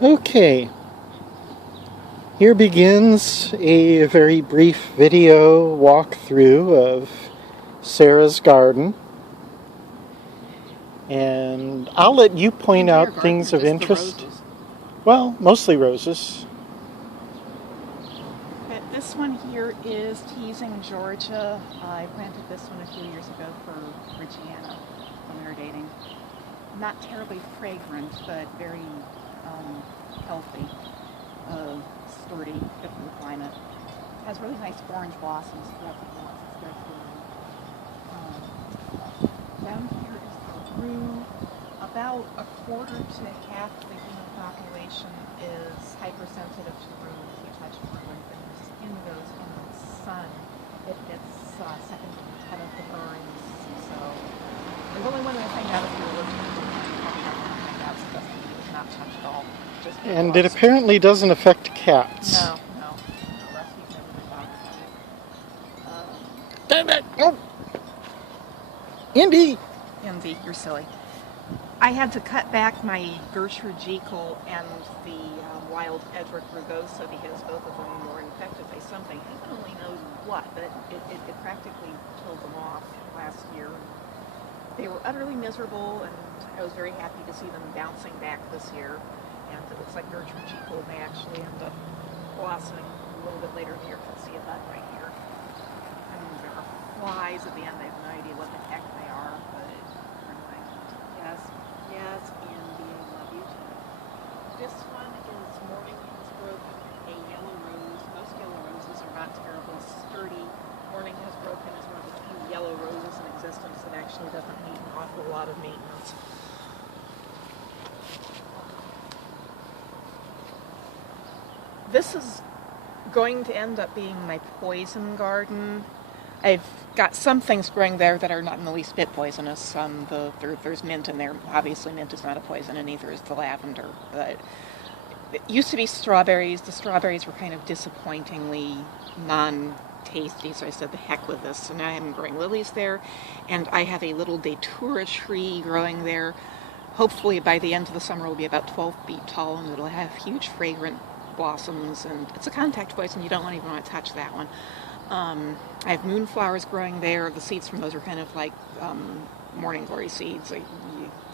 Okay, here begins a very brief video walkthrough of Sarah's garden. And I'll let you point out things of interest. Well, mostly roses. This one here is Teasing Georgia. I planted this one a few years ago for Reggiana when we were dating. Not terribly fragrant, but very healthy, sturdy, good for the climate. Has really nice orange blossoms throughout the plants. It's very cool. Down here is the rue. About a quarter to half the human population is hypersensitive to rue. If you touch rue and their skin goes in the sun, it gets second to the head of the burns. So there's only one other thing out of your allergic to not touch at all. And it apparently doesn't affect cats. No. Rusty's never been bothered by it. Damn it! Oh! Indy, you're silly. I had to cut back my birch regical and the wild Edward rugosa because both of them were infected by something. Heaven only knows what, but it practically killed them off last year. They were utterly miserable, and I was very happy to see them bouncing back this year. And it looks like birch regical may actually end up blossoming a little bit later in the year. You can see a bud right here. And there are flies at the end. I have no idea what the heck they are, but anyway. Yes, Andy, I love you too. This one is Morning Has Broken, a yellow rose. Most yellow roses are not terribly sturdy. Morning Has Broken is one of the few yellow roses in existence that actually doesn't need an awful lot of maintenance. This is going to end up being my poison garden. I've got some things growing there that are not in the least bit poisonous. There's mint in there. Obviously, mint is not a poison, and neither is the lavender. But it used to be strawberries. The strawberries were kind of disappointingly non-tasty, so I said, the heck with this. So now I'm growing lilies there, and I have a little datura tree growing there. Hopefully, by the end of the summer, it will be about 12 feet tall, and it'll have huge, fragrant blossoms. And it's a contact poison. You don't even want to touch that one. I have moonflowers growing there. The seeds from those are kind of like morning glory seeds. You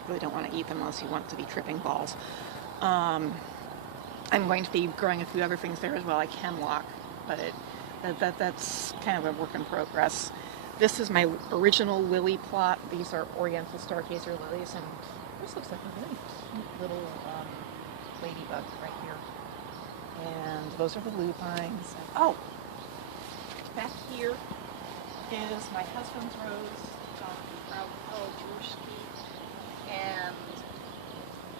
really don't want to eat them unless you want to be tripping balls. I'm going to be growing a few other things there as well, like hemlock, but that's kind of a work in progress. This is my original lily plot. These are oriental stargazer lilies, and this looks like a really cute little ladybug right here. And those are the lupines. Oh! Back here is my husband's rose, and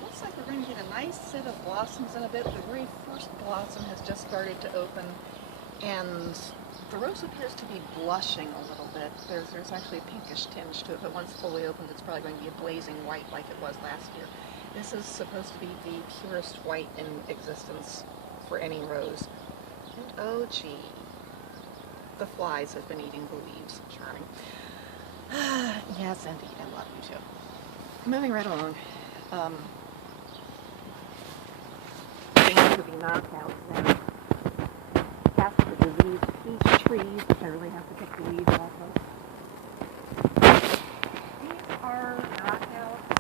looks like we're going to get a nice set of blossoms in a bit. The very first blossom has just started to open, and the rose appears to be blushing a little bit. There's actually a pinkish tinge to it, but once fully opened, it's probably going to be a blazing white like it was last year. This is supposed to be the purest white in existence for any rose. And oh gee, the flies have been eating the leaves. Charming. Yes, indeed, I love you too. Moving right along. Getting into the knockouts now. Past the diseased peach trees, which I really have to pick the leaves off of. These are knockouts.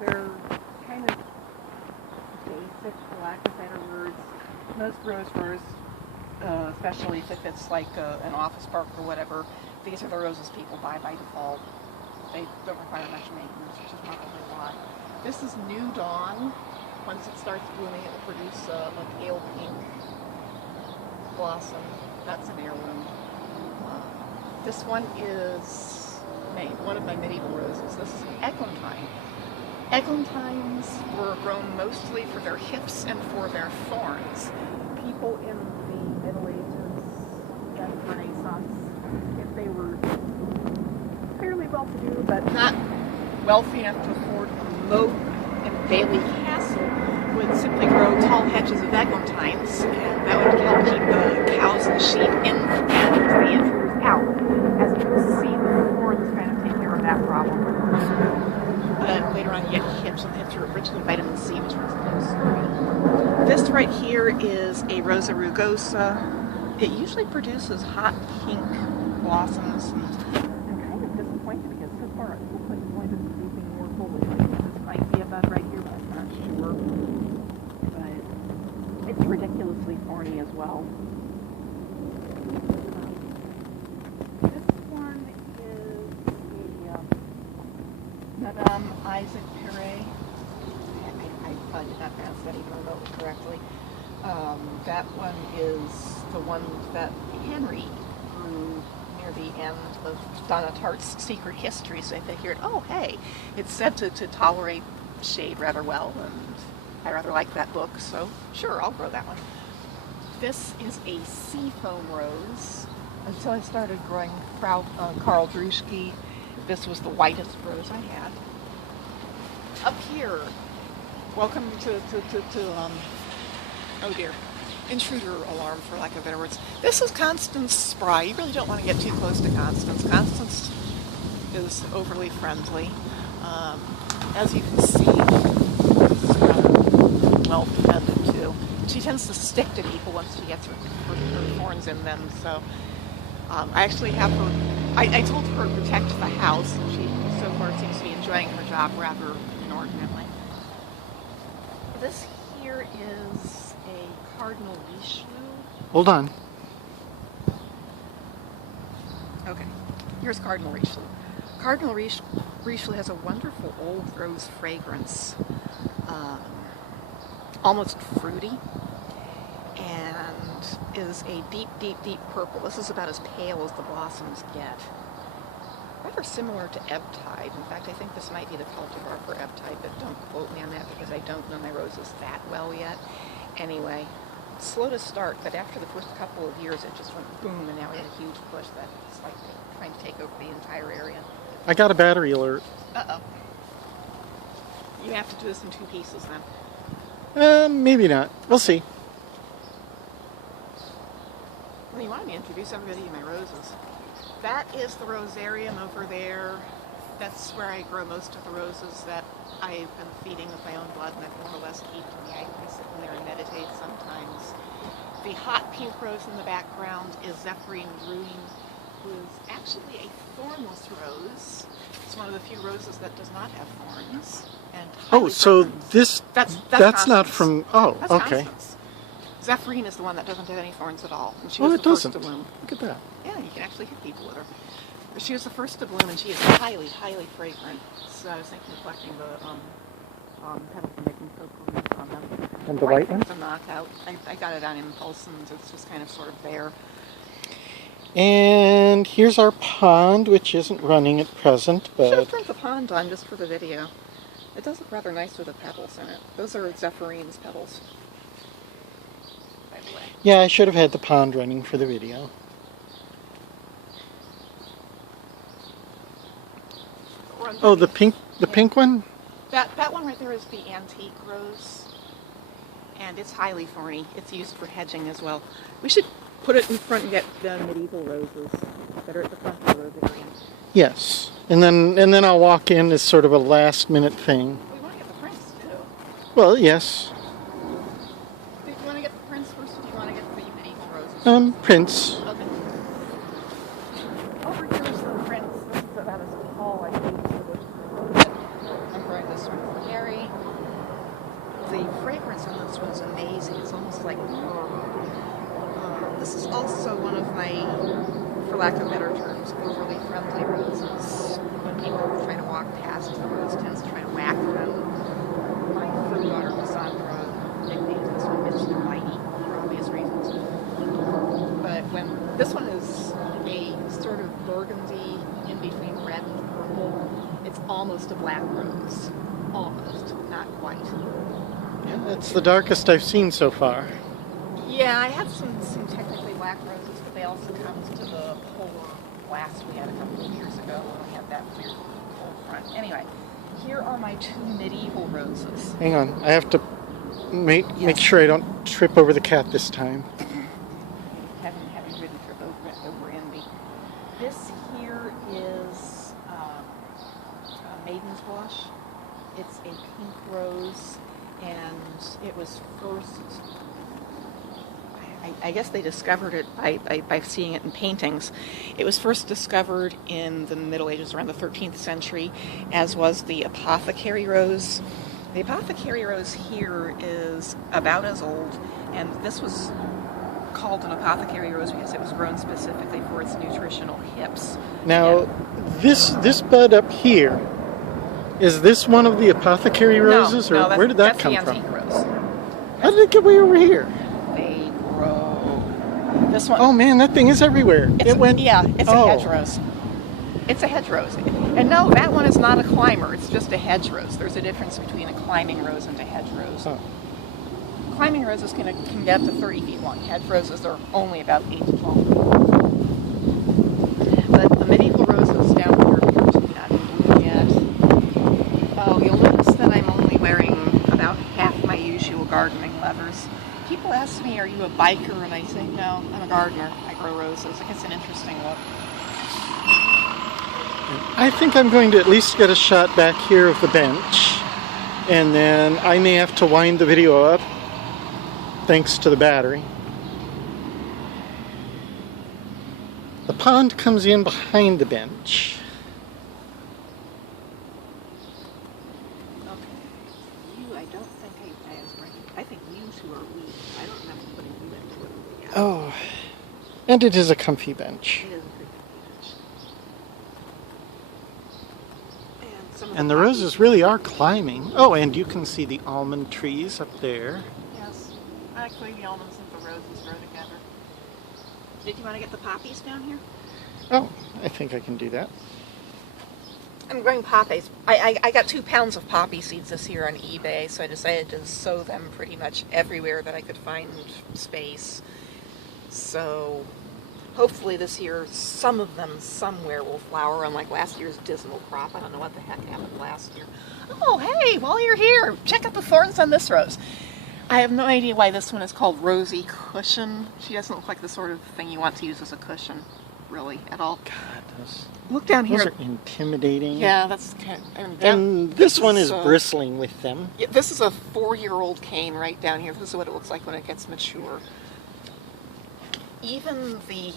They're kind of basic, for lack of better words. Most rose growers, especially if it's like an office park or whatever, these are the roses people buy by default. They don't require much maintenance, which is probably why. This is New Dawn. Once it starts blooming, it will produce a pale pink blossom. That's an heirloom. This one is one of my medieval roses. This is an eglantine. Eglantines were grown mostly for their hips and for their thorns. People in the Middle Ages and Renaissance, if they were fairly well-to-do but not wealthy enough to afford a moat in Bailey Castle, would simply grow tall hedges of eglantines, and that would help keep the cows and sheep in and the intruders out. As you can see, the thorns kind of take care of that problem. Later on, you get hips, and the hips are rich in vitamin C, which makes them sturdy. right here is a Rosa rugosa. It usually produces hot pink blossoms. I'm kind of disappointed because so far it looks like it's only been producing more foliage. This might be a bud right here, but I'm not sure. But it's ridiculously thorny as well. This one is a Madame Isaac Perret. I probably did not pronounce that even remotely correctly. That one is the one that Henry grew near the end of Donna Tartt's Secret History, so I figured, oh hey, it's said to tolerate shade rather well, and I rather like that book, so sure, I'll grow that one. This is a seafoam rose. Until I started growing Karl Druschke, this was the whitest rose I had. Up here, welcome to oh dear, intruder alarm for lack of better words. This is Constance Spry. You really don't want to get too close to Constance. Constance is overly friendly. As you can see, she's rather well defended too. She tends to stick to people once she gets her thorns in them, so I actually have her, I told her to protect the house, and she so far seems to be enjoying her job rather inordinately. This here is a cardinal Richelieu. Hold on. Okay, here's cardinal Richelieu. Cardinal Richelieu has a wonderful old rose fragrance, almost fruity, and is a deep, deep, deep purple. This is about as pale as the blossoms get. Rather similar to ebb tide. In fact, I think this might be the cultivar for ebb tide, but don't quote me on that because I don't know my roses that well yet. Anyway, slow to start, but after the first couple of years it just went boom, and now we have a huge push that's like trying to take over the entire area. I got a battery alert. Uh-oh. You have to do this in two pieces then. Maybe not. We'll see. Well, you wanted me to introduce everybody to my roses. That is the rosarium over there. That's where I grow most of the roses that I've been feeding with my own blood, and I've more or less keep to me. I sit in there and meditate sometimes. The hot pink rose in the background is Zephyrine Green, who is actually a thornless rose. It's one of the few roses that does not have thorns. And Oh, so fragrant. this, that's not from, oh, That's okay. Constance. Zephyrine is the one that doesn't have any thorns at all. And she Oh, was it the first doesn't. to bloom. Look at that. Yeah, you can actually hit people with her. But she was the first to bloom, and she is highly, highly fragrant. So I was thinking of collecting the petals and making cocoa on them. And the white one? It's a knockout. I got it on impulse, and it's just kind of sort of there. And here's our pond, which isn't running at present, Should have but turned the pond on just for the video. It does look rather nice with the petals in it. Those are Zephyrines petals, by the way. yeah, I should have had the pond running for the video. Oh, the pink one? That one right there is the antique rose, and it's highly thorny. It's used for hedging as well. We should put it in front and get the medieval roses that are at the front of the rosarium. Yes. And then I'll walk in as sort of a last minute thing. We want to get the prints too. Well, yes. Do you want to get the prints first, or do you want to get the medieval roses? Prince. Okay. Over here is the prints. This is about as tall, I think, as the bush. I'm growing this one for Gary. The fragrance on this one's amazing. It's almost like this is also one of my, for lack of better terms, overly friendly roses. When people try to walk past, the rose tends to try to whack them. My third daughter, Cassandra, nicknamed this one Mr. Mighty for obvious reasons. But when this one is a sort of burgundy in between red and purple, it's almost a black rose. Almost, not quite. Yeah, that's the darkest I've seen so far. Yeah, I have some technically black roses, but they also come to the polar blast we had a couple of years ago when we had that weird cold front. Anyway, here are my two medieval roses. Hang on, I have to make sure I don't trip over the cat this time. Haven't really tripped over envy. This here is Maiden's Blush. It's a pink rose, and It was first, I guess they discovered it by seeing it in paintings. It was first discovered in the Middle Ages, around the 13th century, as was the apothecary rose. The apothecary rose here is about as old, and this was called an apothecary rose because it was grown specifically for its nutritional hips. Now, And this bud up here, is this one of the apothecary roses, no, or where did that that's come the from? antique rose. How did it get way over here? They grow. This one. Oh man, that thing is everywhere. It's a oh. hedge rose. It's a hedge rose. And no, that one is not a climber. It's just a hedge rose. There's a difference between a climbing rose and a hedge rose. Oh. Climbing roses can get up to 30 feet long. Hedge roses are only about 8 to 12. But the medieval roses down here do not bloom yet. Oh, you'll notice that I'm only wearing about half my usual gardening leathers. People ask me, are you a biker? And I say, no, I'm a gardener. I grow roses. I think it's an interesting look. I think I'm going to at least get a shot back here of the bench, and then I may have to wind the video up thanks to the battery. The pond comes in behind the bench. Okay. You, I don't think I was bringing. I think you two are weak. I don't remember putting you into it. Yeah. Oh, and it is a comfy bench. It is a pretty comfy bench. And the roses really are climbing. Oh, and you can see the almond trees up there. Yes. Actually, the almonds and the roses grow together. Did you want to get the poppies down here? Oh, I think I can do that. I'm growing poppies. I got 2 pounds of poppy seeds this year on eBay, so I decided to sow them pretty much everywhere that I could find space. So hopefully this year some of them somewhere will flower, unlike last year's dismal crop. I don't know what the heck happened last year. Oh, hey, while you're here, check out the thorns on this rose. I have no idea why this one is called Rosy Cushion. She doesn't look like the sort of thing you want to use as a cushion, really, at all. God, Look down here. those are intimidating. Yeah, that's kind of, And this one is uh, bristling with them. Yeah, this is a 4-year-old cane right down here. This is what it looks like when it gets mature. Even the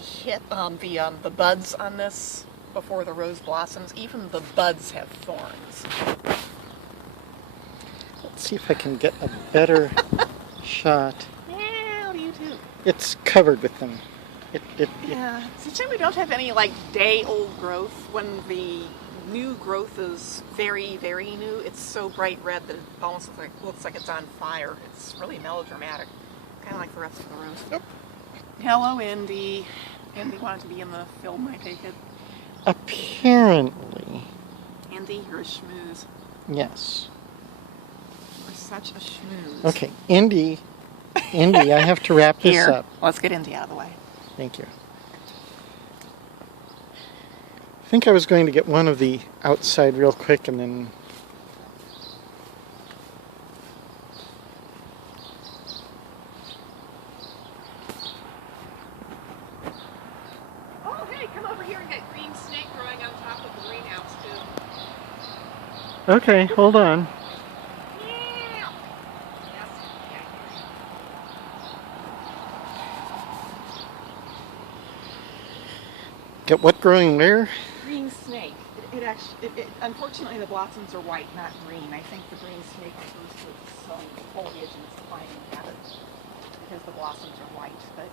buds on this, before the rose blossoms, even the buds have thorns. Let's see if I can get a better shot. Yeah, what do you do? It's covered with them. Yeah, it's a shame we don't have any like day-old growth. When the new growth is very, very new, it's so bright red that it almost looks like it's on fire. It's really melodramatic, kind of like the rest of the rose. Yep. Hello, Indy. Indy wanted to be in the film, I take it. Apparently. Indy, you're a schmooze. Yes. You're such a schmooze. Okay, Indy, I have to wrap this Here, up. let's get Indy out of the way. Thank you. I think I was going to get one of the outside real quick and then... Oh, hey, come over here and get green snake growing on top of the greenhouse, too. Okay, hold on. Yeah. Yes. Yeah. Get what growing where? Green snake. Unfortunately, the blossoms are white, not green. I think the green snake refers to some foliage in its climbing habit because the blossoms are white. But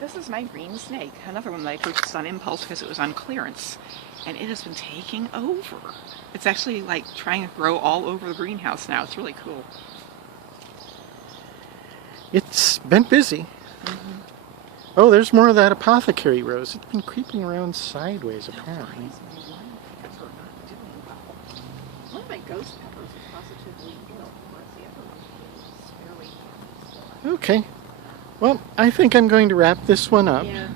this is my green snake, another one that I purchased on impulse because it was on clearance, and it has been taking over. It's actually like trying to grow all over the greenhouse now. It's really cool. It's been busy. Mm-hmm. Oh, there's more of that apothecary rose. It's been creeping around sideways, apparently. One of my ghost peppers is positively ill, whereas the other one is fairly... Okay. Well, I think I'm going to wrap this one up. Yeah.